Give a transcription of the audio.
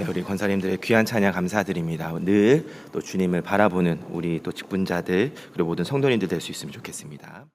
네, 우리 권사님들의 귀한 찬양 감사드립니다. 늘 또 주님을 바라보는 우리 또 직분자들 그리고 모든 성도님들 될 수 있으면 좋겠습니다.